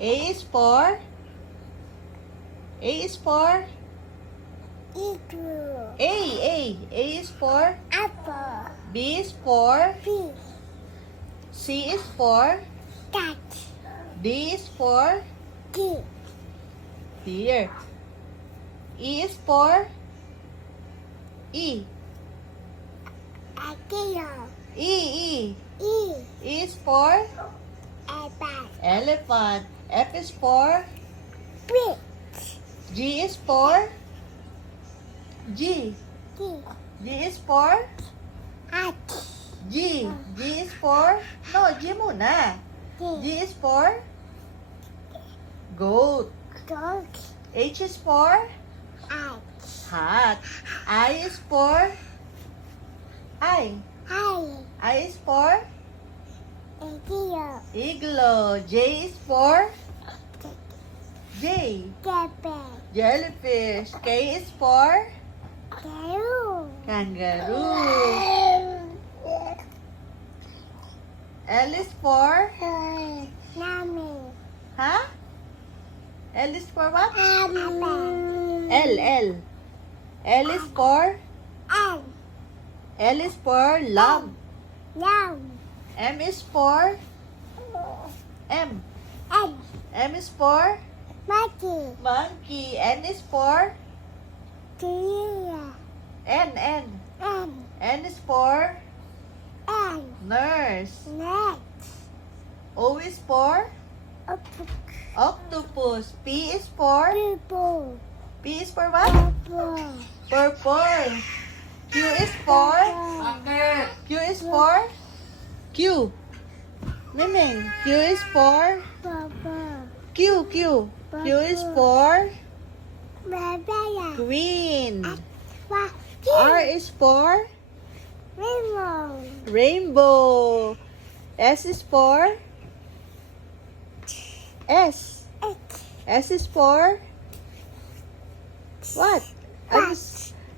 A is for? A is for? Eagle. A is for? Apple. B is for? Fish. C is for? Cat. D is for? Kid. Deer. E is for? E. Akio. E. E. E is for? Apple. Elephant. F is for? Fish. G is for? G. Kid. G is for? At. G. G is for? No, G muna. G Kid. is for? Goat. Dog. H is for? At. Hat. I is for? I. Hi. I is for? Akio. Igloo. J is for? J. Pepe. Jellyfish. K is for? Carol. Kangaroo. L is for? Nami. Huh? L is for what? Apple. L. L is for? M. L is for lamb. Lamb. M is for? M. M. M is for? Monkey. Monkey. N is for? Deer. N. M. N is for? M. Nurse. Next. O is for? Octopus. P is for? People. P is for what? Purple. Purple. Q is for? Q is for? Q. Miming. Q is for? Purple. Q. Q is for? Bye-bye. Green. What? R is for? Rainbow. Rainbow. S is for? S. S is for? What?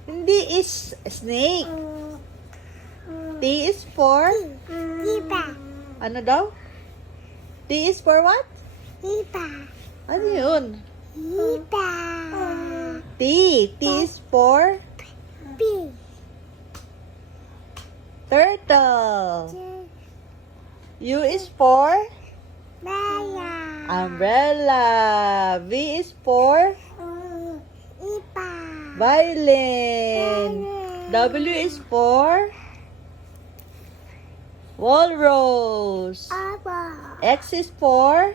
Hindi is snake. T is for? Iba. Ano daw? T is for what? Iba. Ano yun? Iba. T. T is for? B. Turtle. U is for? Maya. Umbrella. V is for? Iba. Violin. W is for? Walrus. Aba. X is for?